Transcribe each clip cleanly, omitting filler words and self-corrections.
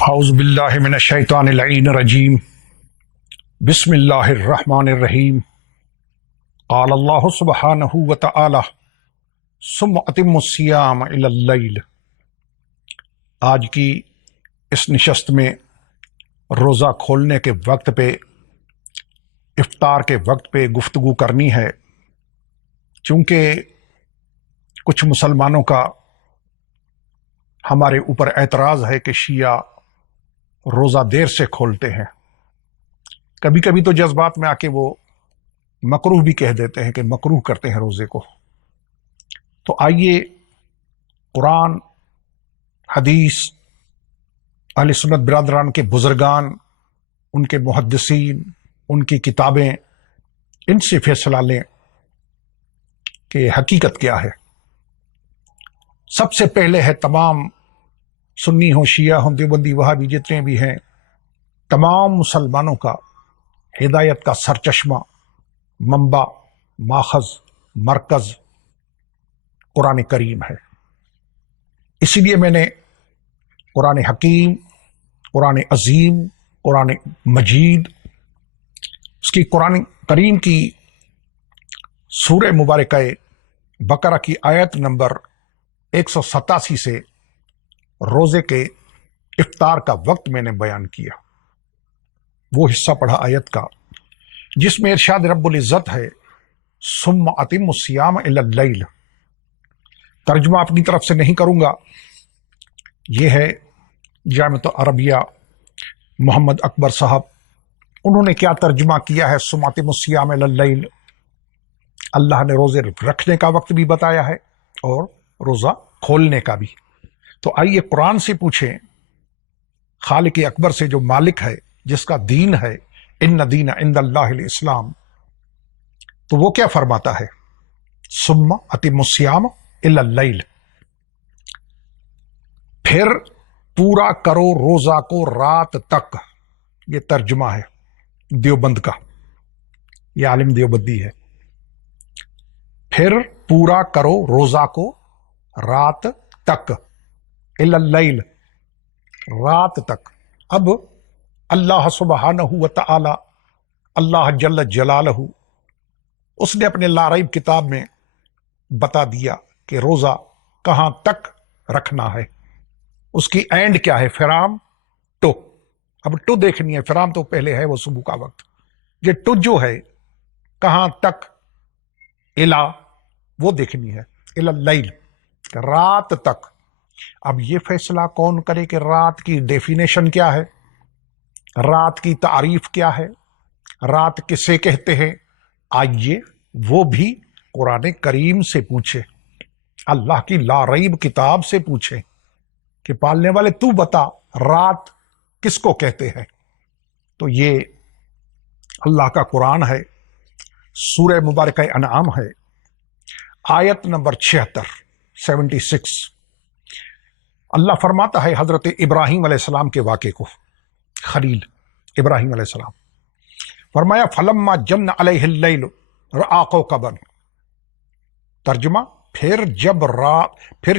اعوذ باللہ من الشیطان اللعین الرجیم بسم اللہ الرحمن الرحیم قال اللہ سبحانہ وتعالی ثم اتموا الصیام الی اللیل۔ آج کی اس نشست میں روزہ کھولنے کے وقت پہ، افطار کے وقت پہ گفتگو کرنی ہے، چونکہ کچھ مسلمانوں کا ہمارے اوپر اعتراض ہے کہ شیعہ روزہ دیر سے کھولتے ہیں۔ کبھی کبھی تو جذبات میں آ کے وہ مکروہ بھی کہہ دیتے ہیں کہ مکروہ کرتے ہیں روزے کو۔ تو آئیے قرآن، حدیث، اہل سنت برادران کے بزرگان، ان کے محدثین، ان کی کتابیں، ان سے فیصلہ لیں کہ حقیقت کیا ہے۔ سب سے پہلے ہے تمام سنی ہوں، شیعہ ہوں، دیوبندی، وہابی، جتنے بھی ہیں، تمام مسلمانوں کا ہدایت کا سرچشمہ، منبع، ماخذ، مرکز قرآن کریم ہے۔ اسی لیے میں نے قرآن حکیم، قرآن عظیم، قرآن مجید، اس کی قرآن کریم کی سورہ مبارکہ بقرہ کی آیت نمبر 187 سے روزے کے افطار کا وقت میں نے بیان کیا۔ وہ حصہ پڑھا آیت کا جس میں ارشاد رب العزت ہے ثم اتموا الصیام الی اللیل۔ ترجمہ اپنی طرف سے نہیں کروں گا، یہ ہے جامعۃ عربیہ محمد اکبر صاحب، انہوں نے کیا ترجمہ کیا ہے ثم اتموا الصیام الی اللیل۔ اللہ نے روزے رکھنے کا وقت بھی بتایا ہے اور روزہ کھولنے کا بھی۔ تو آئیے قرآن سے پوچھیں، خالق اکبر سے جو مالک ہے، جس کا دین ہے، ان دین عند اللہ الاسلام، تو وہ کیا فرماتا ہے؟ ثم اتموا الصیام الی اللیل، پھر پورا کرو روزہ کو رات تک۔ یہ ترجمہ ہے دیوبند کا، یہ عالم دیوبندی ہے۔ پھر پورا کرو روزہ کو رات تک، الی اللیل، رات تک۔ اب اللہ سبحانہ وتعالی، اللہ جل جلالہ، اس نے اپنے لا ریب کتاب میں بتا دیا کہ روزہ کہاں تک رکھنا ہے، اس کی اینڈ کیا ہے، فرام ٹو۔ اب ٹو دیکھنی ہے، فرام تو پہلے ہے، وہ صبح کا وقت، یہ ٹو جو ہے کہاں تک، الا، وہ دیکھنی ہے، الی اللیل، رات تک۔ اب یہ فیصلہ کون کرے کہ رات کی ڈیفینیشن کیا ہے، رات کی تعریف کیا ہے، رات کسے کہتے ہیں؟ آئیے وہ بھی قرآن کریم سے پوچھے، اللہ کی لا ریب کتاب سے پوچھے کہ پالنے والے تو بتا رات کس کو کہتے ہیں۔ تو یہ اللہ کا قرآن ہے، سورہ مبارکہ انعام ہے، آیت نمبر 76۔ اللہ فرماتا ہے حضرت ابراہیم علیہ السلام کے واقعے کو، خلیل ابراہیم علیہ السلام، فرمایا فلما جن علیہ اللیل رآ کوکبا۔ ترجمہ، پھر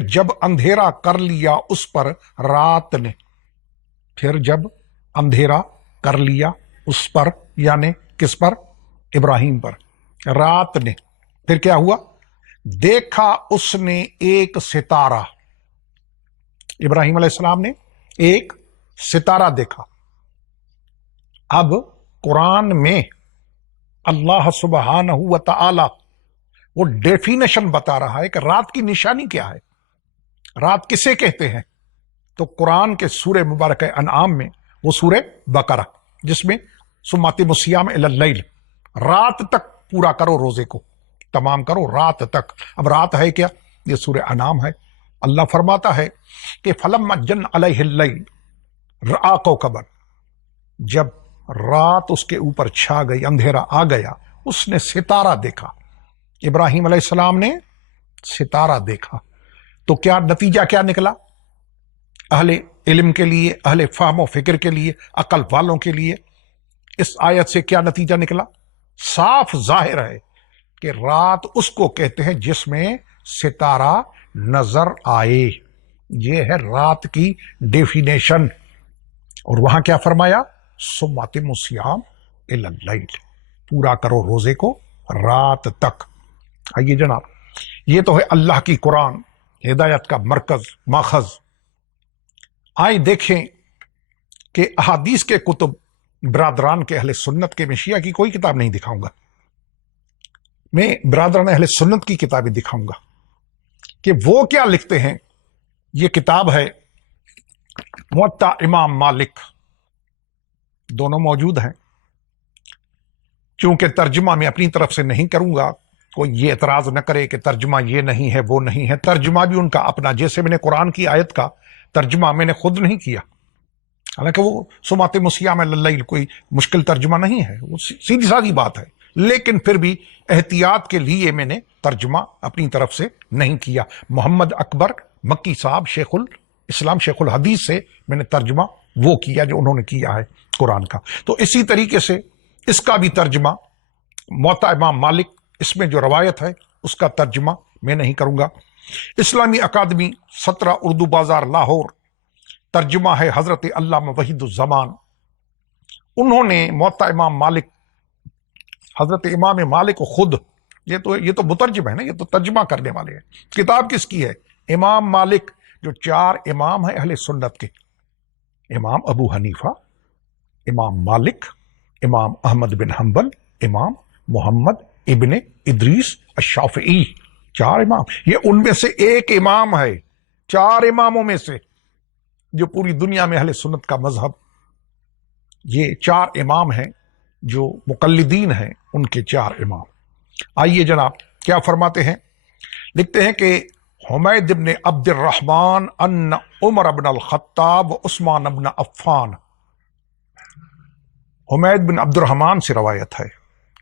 جب اندھیرا کر لیا اس پر رات نے، پھر جب اندھیرا کر لیا اس پر، یعنی کس پر؟ ابراہیم پر، رات نے، پھر کیا ہوا؟ دیکھا اس نے ایک ستارہ، ابراہیم علیہ السلام نے ایک ستارہ دیکھا۔ اب قرآن میں اللہ سبحانہ وتعالی وہ ڈیفینیشن بتا رہا ہے کہ رات کی نشانی کیا ہے، رات کسے کہتے ہیں۔ تو قرآن کے سورہ مبارکہ انعام میں، وہ سورہ بقرہ جس میں ثم اتموا الصیام الی اللیل، رات تک پورا کرو روزے کو، تمام کرو رات تک۔ اب رات ہے کیا؟ یہ سورہ انعام ہے۔ اللہ فرماتا ہے کہ فلما جن علیہ اللیل رآ کوکبا، جب رات اس کے اوپر چھا گئی، اندھیرا آ گیا، اس نے ستارہ دیکھا، ابراہیم علیہ السلام نے ستارہ دیکھا۔ تو کیا نتیجہ کیا نکلا؟ اہل علم کے لیے، اہل فہم و فکر کے لیے، عقل والوں کے لیے اس آیت سے کیا نتیجہ نکلا؟ صاف ظاہر ہے کہ رات اس کو کہتے ہیں جس میں ستارہ نظر آئے۔ یہ ہے رات کی ڈیفینیشن۔ اور وہاں کیا فرمایا؟ ثم اتموا الصیام الی اللیل، پورا کرو روزے کو رات تک۔ آئیے جناب، یہ تو ہے اللہ کی قرآن ہدایت کا مرکز ماخذ۔ آئیں دیکھیں کہ احادیث کے کتب برادران کے اہل سنت کے، میں شیعہ کی کوئی کتاب نہیں دکھاؤں گا، میں برادران اہل سنت کی کتابیں دکھاؤں گا کہ وہ کیا لکھتے ہیں۔ یہ کتاب ہے موطا امام مالک، دونوں موجود ہیں۔ چونکہ ترجمہ میں اپنی طرف سے نہیں کروں گا، کوئی یہ اعتراض نہ کرے کہ ترجمہ یہ نہیں ہے وہ نہیں ہے، ترجمہ بھی ان کا اپنا، جیسے میں نے قرآن کی آیت کا ترجمہ میں نے خود نہیں کیا، حالانکہ وہ ثم اتموا الصیام الی اللیل کوئی مشکل ترجمہ نہیں ہے، وہ سیدھی سادی بات ہے، لیکن پھر بھی احتیاط کے لیے میں نے ترجمہ اپنی طرف سے نہیں کیا۔ محمد اکبر مکی صاحب شیخ الاسلام شیخ الحدیث سے میں نے ترجمہ وہ کیا جو انہوں نے کیا ہے قرآن کا۔ تو اسی طریقے سے اس کا بھی ترجمہ موطا امام مالک، اس میں جو روایت ہے اس کا ترجمہ میں نہیں کروں گا۔ اسلامی اکادمی 17 اردو بازار لاہور، ترجمہ ہے حضرت علامہ وحید الزمان، انہوں نے موطا امام مالک، حضرت امام مالک کو خود، یہ تو مترجم ہے نا، یہ تو ترجمہ کرنے والے ہیں۔ کتاب کس کی ہے؟ امام مالک، جو 4 امام ہیں اہل سنت کے، امام ابو حنیفہ، امام مالک، امام احمد بن حنبل، امام محمد ابن ادریس الشافعی، 4 امام، یہ ان میں سے ایک امام ہے 4 اماموں میں سے، جو پوری دنیا میں اہل سنت کا مذہب، یہ 4 امام ہیں جو مقلدین ہیں، ان کے 4 امام۔ آئیے جناب کیا فرماتے ہیں، لکھتے ہیں کہ حمید بن عبد الرحمن ان عمر بن الخطاب و عثمان بن عفان، حمید بن عبد الرحمن سے روایت ہے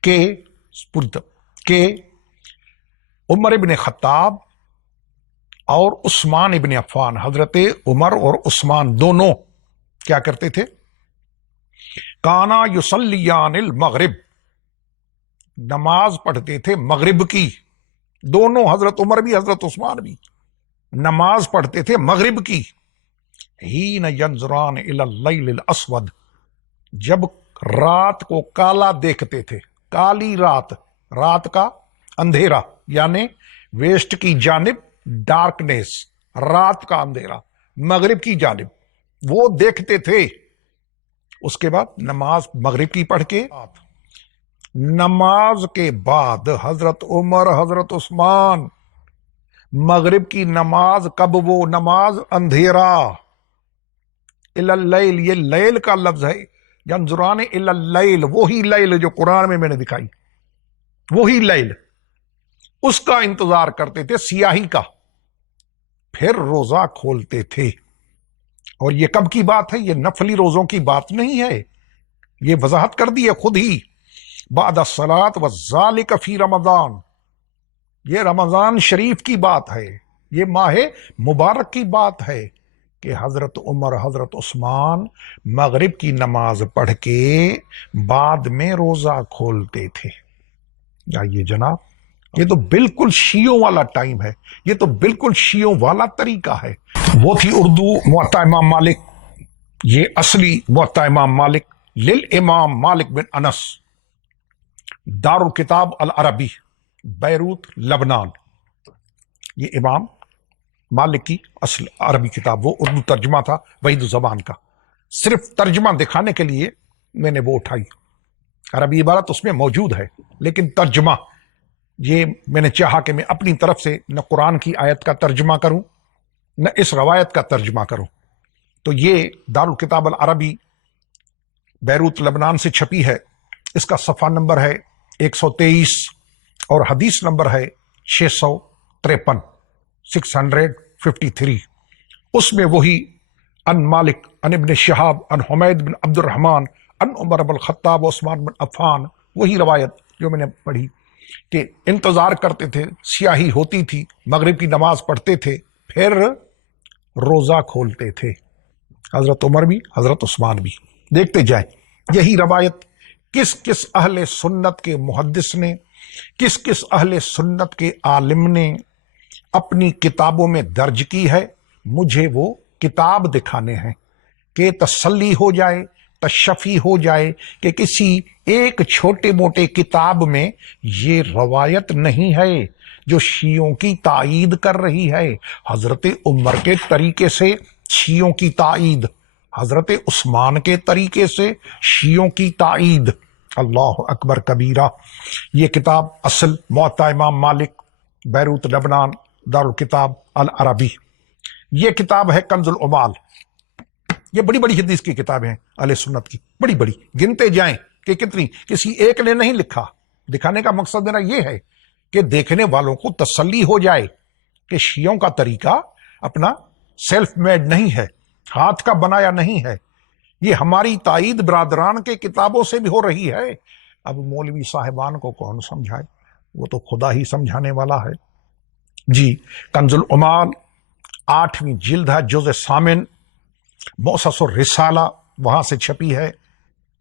کہ عمر بن خطاب اور عثمان ابن عفان، حضرت عمر اور عثمان دونوں کیا کرتے تھے؟ کانا یصلیان المغرب، نماز پڑھتے تھے مغرب کی، دونوں حضرت عمر بھی حضرت عثمان بھی نماز پڑھتے تھے مغرب کی، حین ینظران الی اللیل الاسود، جب رات کو کالا دیکھتے تھے، کالی رات، رات کا اندھیرا یعنی ویسٹ کی جانب ڈارکنیس، رات کا اندھیرا، مغرب کی جانب وہ دیکھتے تھے۔ اس کے بعد نماز مغرب کی پڑھ کے، نماز کے بعد حضرت عمر حضرت عثمان مغرب کی نماز، کب وہ نماز؟ اندھیرا، الی اللیل، یہ لیل کا لفظ ہے، ینظران الی اللیل، وہی لیل جو قرآن میں نے دکھائی، وہی لیل، اس کا انتظار کرتے تھے، سیاہی کا، پھر روزہ کھولتے تھے۔ اور یہ کب کی بات ہے؟ یہ نفلی روزوں کی بات نہیں ہے، یہ وضاحت کر دی ہے خود ہی، بعد الصلاۃ وذالک فی رمضان، یہ رمضان شریف کی بات ہے، یہ ماہ مبارک کی بات ہے کہ حضرت عمر حضرت عثمان مغرب کی نماز پڑھ کے بعد میں روزہ کھولتے تھے۔ آئیے جناب، یہ تو بالکل شیعوں والا ٹائم ہے، یہ تو بالکل شیعوں والا طریقہ ہے۔ وہ تھی اردو موطا امام مالک، یہ اصلی موطا امام مالک للامام مالک بن انس، دار الکتاب العربی، بیروت لبنان۔ یہ امام مالک کی اصل عربی کتاب، وہ اردو ترجمہ تھا وحید الزمان کا، صرف ترجمہ دکھانے کے لیے میں نے وہ اٹھائی، عربی عبارت اس میں موجود ہے لیکن ترجمہ، یہ میں نے چاہا کہ میں اپنی طرف سے نہ قرآن کی آیت کا ترجمہ کروں نہ اس روایت کا ترجمہ کروں۔ تو یہ دار الکتاب العربی بیروت لبنان سے چھپی ہے، اس کا صفحہ نمبر ہے 123 اور حدیث نمبر ہے 653، 653۔ اس میں وہی ان مالک ان ابن شہاب ان حمید بن عبد الرحمن ان عمر بن الخطاب عثمان بن عفان، وہی روایت جو میں نے پڑھی کہ انتظار کرتے تھے، سیاہی ہوتی تھی، مغرب کی نماز پڑھتے تھے، پھر روزہ کھولتے تھے، حضرت عمر بھی حضرت عثمان بھی۔ دیکھتے جائیں یہی روایت کس کس اہل سنت کے محدث نے، کس کس اہل سنت کے عالم نے اپنی کتابوں میں درج کی ہے، مجھے وہ کتاب دکھانے ہیں، کہ تسلی ہو جائے، تشفی ہو جائے کہ کسی ایک چھوٹے موٹے کتاب میں یہ روایت نہیں ہے جو شیعوں کی تائید کر رہی ہے۔ حضرت عمر کے طریقے سے شیعوں کی تائید، حضرت عثمان کے طریقے سے شیعوں کی تائید، اللہ اکبر کبیرہ۔ یہ کتاب اصل موطا امام مالک، بیروت لبنان، دارالکتاب العربی۔ یہ کتاب ہے کنز العمال۔ یہ بڑی بڑی حدیث کی کتابیں ہیں اہل سنت کی، بڑی بڑی، گنتے جائیں کہ کتنی، کسی ایک نے نہیں لکھا۔ دکھانے کا مقصد میرا یہ ہے کہ دیکھنے والوں کو تسلی ہو جائے کہ شیعوں کا طریقہ اپنا سیلف میڈ نہیں ہے، ہاتھ کا بنایا نہیں ہے، یہ ہماری تائید برادران کے کتابوں سے بھی ہو رہی ہے۔ اب مولوی صاحبان کو کون سمجھائے، وہ تو خدا ہی سمجھانے والا ہے۔ جی، کنز العمال 8ویں جلد ہے، جزء ثامن، موسس الرسالہ وہاں سے چھپی ہے۔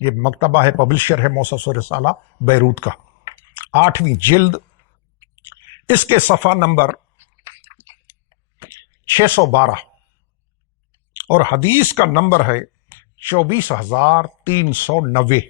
یہ مکتبہ ہے، پبلشر ہے موسس الرسالہ بیروت کا، 8ویں جلد۔ اس کے صفحہ نمبر 612 اور حدیث کا نمبر ہے 24,390۔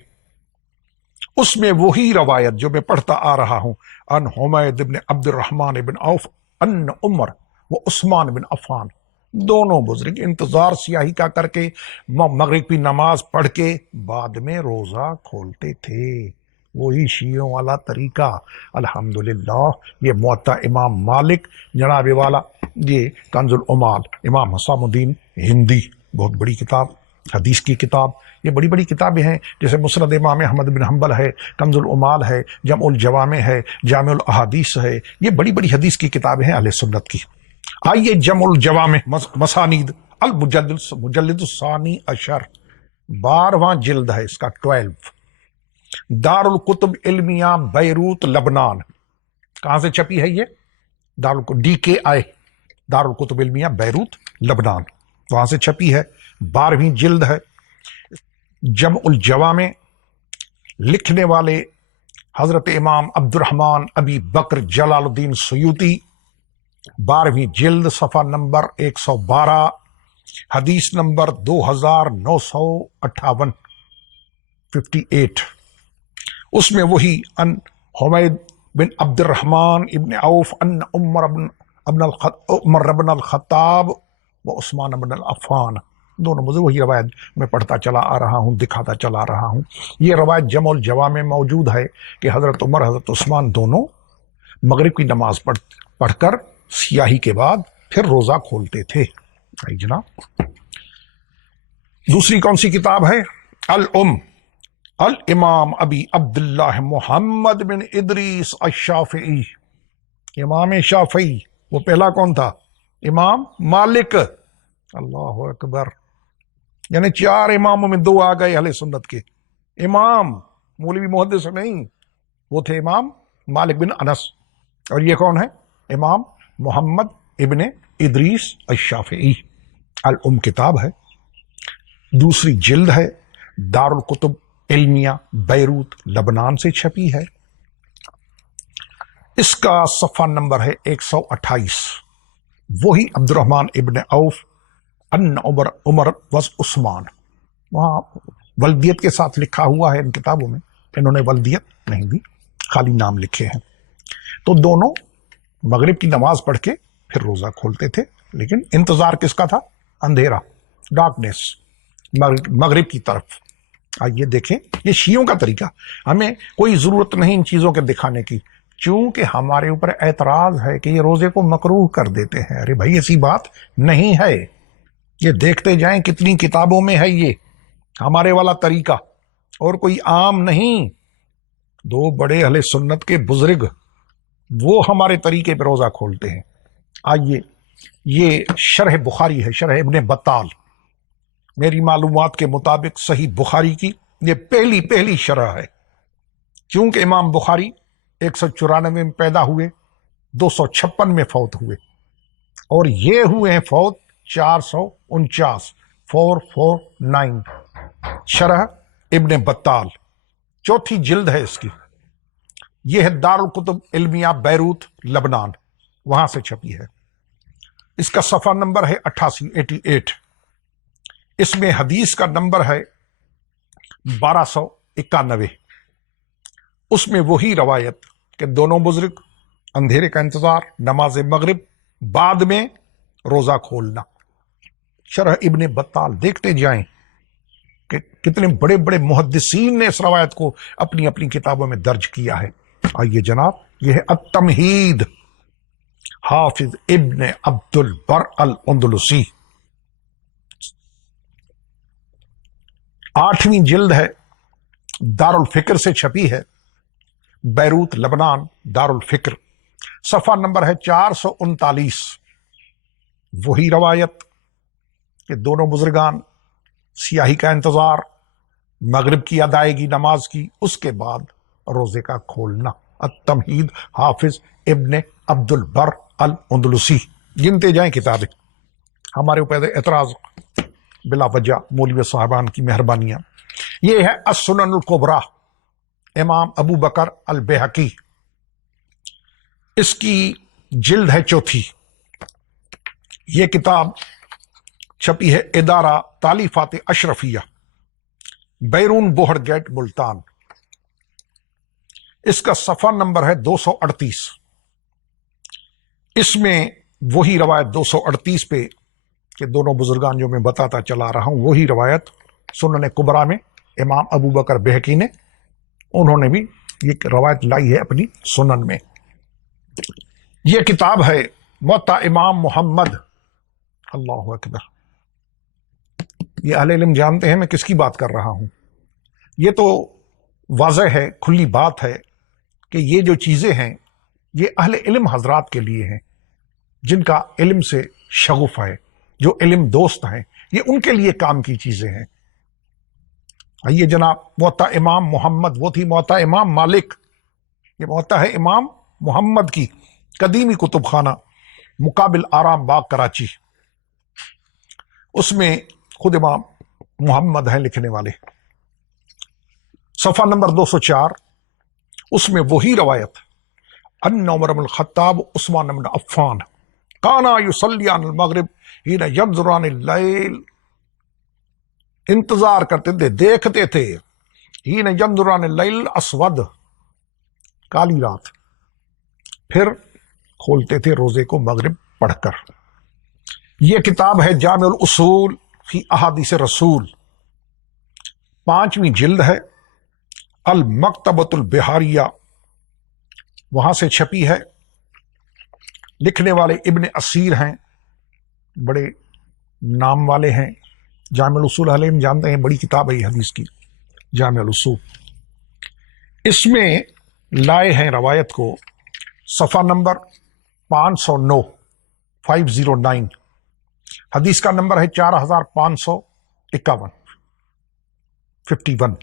اس میں وہی روایت جو میں پڑھتا آ رہا ہوں، ان حمید بن عبد الرحمن بن عوف ان عمر و عثمان بن عفان، دونوں بزرگ انتظار سیاہی کا کر کے مغرب کی نماز پڑھ کے بعد میں روزہ کھولتے تھے۔ وہی شیعوں والا طریقہ، الحمدللہ۔ یہ موطا امام مالک جناب والا، یہ کنز العمال، امام حسام الدین ہندی، بہت بڑی کتاب، حدیث کی کتاب۔ یہ بڑی بڑی کتابیں ہیں، جیسے مسند امام احمد بن حنبل ہے، کنز العمال ہے، جمع الجوامع ہے، جامع الاحادیث ہے، یہ بڑی بڑی حدیث کی کتابیں ہیں اہل سنت کی۔ آئیے جمع الجوامع مسانید مجلد الثانی عشر، 12واں جلد ہے اس کا، 12، دار الکتب علمیہ بیروت لبنان۔ کہاں سے چھپی ہے یہ؟ DKI، دار الکتب علمیہ بیروت لبنان، وہاں سے چھپی ہے، 12ویں جلد ہے۔ جمع الجوامع، لکھنے والے حضرت امام عبد الرحمن ابی بکر جلال الدین سیوطی، 12ویں جلد، صفحہ نمبر 112، حدیث نمبر 2958، 58۔ اس میں وہی ان حمید بن عبد الرحمن ابن عوف ان عمر بن الخطاب و عثمان بن عفان، دونوں مجھے وہی روایت میں پڑھتا چلا آ رہا ہوں، دکھاتا چلا رہا ہوں۔ یہ روایت جمع الجوامع میں موجود ہے کہ حضرت عمر، حضرت عثمان دونوں مغرب کی نماز پڑھ کر سیاہی کے بعد پھر روزہ کھولتے تھے۔ جناب دوسری کون سی کتاب ہے؟ الامام ابی عبداللہ محمد بن ادریس الشافعی، امام شافعی۔ وہ پہلا کون تھا؟ امام مالک، اللہ اکبر۔ یعنی 4 اماموں میں 2 آ گئے اہل سنت کے امام، مولوی محدث نہیں، وہ تھے امام مالک بن انس۔ اور یہ کون ہے؟ امام محمد ابن ادریس الشافعی۔ کتاب ہے، دوسری جلد ہے، دار الکتب علمیہ بیروت لبنان سے چھپی ہے۔ اس کا صفحہ نمبر ہے 128۔ وہی عبد الرحمن ابن عوف ان عمر وز عثمان، وہاں ولدیت کے ساتھ لکھا ہوا ہے ان کتابوں میں، انہوں نے ولدیت نہیں دی، خالی نام لکھے ہیں۔ تو دونوں مغرب کی نماز پڑھ کے پھر روزہ کھولتے تھے، لیکن انتظار کس کا تھا؟ اندھیرا، ڈارکنیس، مغرب کی طرف۔ آئیے دیکھیں، یہ شیعوں کا طریقہ، ہمیں کوئی ضرورت نہیں ان چیزوں کے دکھانے کی، چونکہ ہمارے اوپر اعتراض ہے کہ یہ روزے کو مکروہ کر دیتے ہیں۔ ارے بھائی ایسی بات نہیں ہے، یہ دیکھتے جائیں کتنی کتابوں میں ہے یہ ہمارے والا طریقہ، اور کوئی عام نہیں۔ 2 بڑے اہل سنت کے بزرگ وہ ہمارے طریقے پہ روزہ کھولتے ہیں۔ آئیے، یہ شرح بخاری ہے، شرح ابن بطال، میری معلومات کے مطابق صحیح بخاری کی یہ پہلی شرح ہے، کیونکہ امام بخاری 194 میں پیدا ہوئے، 256 میں فوت ہوئے، اور یہ ہوئے ہیں فوت 449، 449۔ شرح ابن بطال 4تھی جلد ہے اس کی، یہ ہے دار الکتب علمیہ بیروت لبنان، وہاں سے چھپی ہے۔ اس کا صفحہ نمبر ہے 88۔ اس میں حدیث کا نمبر ہے 1291. اس میں وہی روایت کہ دونوں بزرگ اندھیرے کا انتظار، نماز مغرب، بعد میں روزہ کھولنا. شرح ابن بطال دیکھتے جائیں کہ کتنے بڑے بڑے محدثین نے اس روایت کو اپنی اپنی کتابوں میں درج کیا ہے. آئیے جناب، یہ ہے التمہید، حافظ ابن عبد البر الاندلسی، 8ویں جلد ہے، دارالفکر سے چھپی ہے، بیروت لبنان، دارالفکر. صفحہ نمبر ہے 439. وہی روایت کہ دونوں بزرگان سیاہی کا انتظار، مغرب کی ادائیگی نماز کی، اس کے بعد روزے کا کھولنا. التمہید، حافظ ابن عبد البر الاندلسی. گنتے جائیں کتابیں. ہمارے اوپر اعتراض بلا وجہ مولوی صاحبان کی مہربانیاں. یہ ہے السنن الکبریٰ، امام ابو بکر البیہقی، اس کی جلد ہے 4. یہ کتاب چھپی ہے ادارہ تالیفات اشرفیہ، بیرون بوہر گیٹ، ملتان. اس کا صفحہ نمبر ہے 238. اس میں وہی روایت 238 پہ کہ دونوں بزرگان جو میں بتاتا چلا رہا ہوں، وہی روایت سنن کبریٰ میں امام ابو بکر بہقی نے، انہوں نے بھی یہ روایت لائی ہے اپنی سنن میں. یہ کتاب ہے موطا امام محمد. اللہ اکبر. یہ اہل علم جانتے ہیں میں کس کی بات کر رہا ہوں. یہ تو واضح ہے، کھلی بات ہے کہ یہ جو چیزیں ہیں یہ اہل علم حضرات کے لیے ہیں، جن کا علم سے شغف ہے، جو علم دوست ہیں، یہ ان کے لیے کام کی چیزیں ہیں. آئیے جناب، موطا امام محمد، وہ تھی موطا امام مالک، یہ موطا ہے امام محمد کی، قدیمی کتب خانہ، مقابل آرام باغ، کراچی. اس میں خود امام محمد ہیں لکھنے والے. صفحہ نمبر 204. اس میں وہی روایت ان عمر بن الخطاب عثمان بن عفان کانا یصلیان المغرب حین ینظران اللیل، انتظار کرتے تھے، دیکھتے تھے، حین ینظران اللیل اسود، کالی رات، پھر کھولتے تھے روزے کو مغرب پڑھ کر. یہ کتاب ہے جامع الاصول فی احادیث رسول، 5ویں جلد ہے، المکتبۃ البحاریہ، وہاں سے چھپی ہے. لکھنے والے ابن اسیر ہیں، بڑے نام والے ہیں. جامع الاصول علم جانتے ہیں، بڑی کتاب ہے یہ حدیث کی، جامع الاصول. اس میں لائے ہیں روایت کو، صفحہ نمبر 509، 509. حدیث کا نمبر ہے 4551، 51.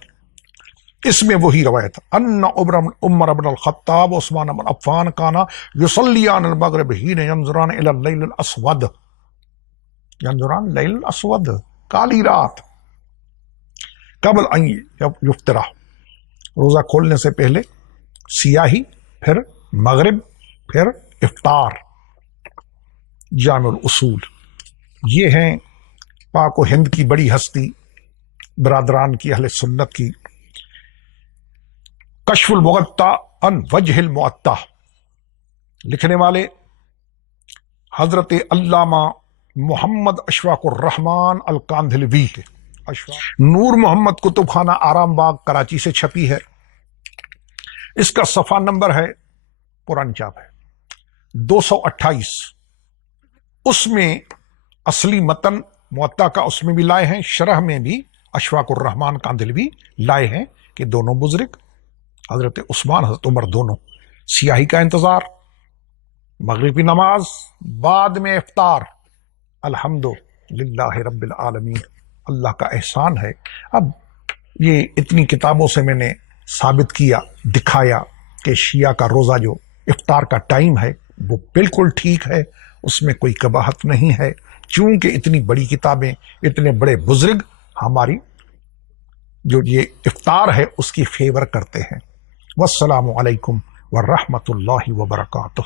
اس میں وہی روایت ان عمر بن الخطاب عثمان بن عفان کانا یصلیان المغرب حین ینظران الی اللیل الاسود، ینظران لیل الاسود، کالی رات، قبل ان یفطرا، روزہ کھولنے سے پہلے سیاہی، پھر مغرب، پھر افطار. جامع الاصول. یہ ہیں پاک و ہند کی بڑی ہستی، برادران کی، اہل سنت کی. کشف المغطا عن وجہ المعطا، لکھنے والے حضرت علامہ محمد اشفاق الرحمان الکاندھلوی ہے. نور محمد کتب خانہ، آرام باغ، کراچی سے چھپی ہے. اس کا صفحہ نمبر ہے، پرانی چاپ ہے، 228. اس میں اصلی متن معطا کا اس میں بھی لائے ہیں، شرح میں بھی اشفاق الرحمان کاندھلوی لائے ہیں کہ دونوں بزرگ حضرت عثمان، حضرت عمر، دونوں سیاہی کا انتظار، مغربی نماز، بعد میں افطار. الحمد للہ رب العالمین، اللہ کا احسان ہے. اب یہ اتنی کتابوں سے میں نے ثابت کیا، دکھایا کہ شیعہ کا روزہ جو افطار کا ٹائم ہے وہ بالکل ٹھیک ہے، اس میں کوئی قباحت نہیں ہے، چونکہ اتنی بڑی کتابیں، اتنے بڑے بزرگ ہماری جو یہ افطار ہے اس کی فیور کرتے ہیں. والسلام علیکم ورحمۃ اللہ وبرکاتہ.